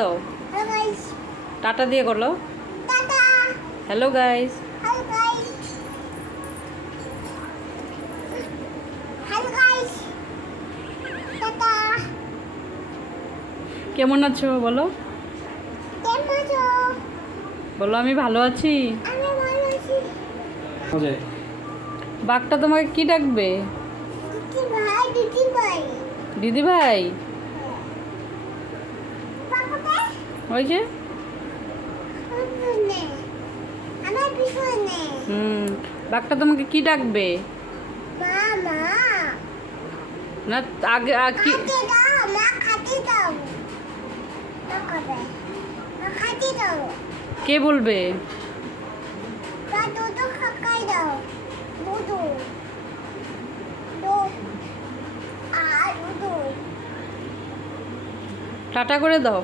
দাও, hello guys, tata দিয়ে করলো। Tata. Hello guys. Hello guys, hello guys, tata. কেমন আছো বলো? কেমন আছো? বলো আমি ভালো আছি। আমি ভালো আছি। বাঘটা তোমাকে কি ডাকবে? দিদি ভাই, দিদি ভাই। দিদি ভাই? বাবাকে ওই যে পিছনে, আমার পিছনে। বাঘটা তোমাকে কি ডাকবে? মামা, না আগে কি খাতে দাও, মা খাতে দাও। মা খাবে, মা খাতে দাও। কে বলবে? মা দুধ খাকাই দাও, দুধ, দুধ, আর দুধ। টাটা করে দাও।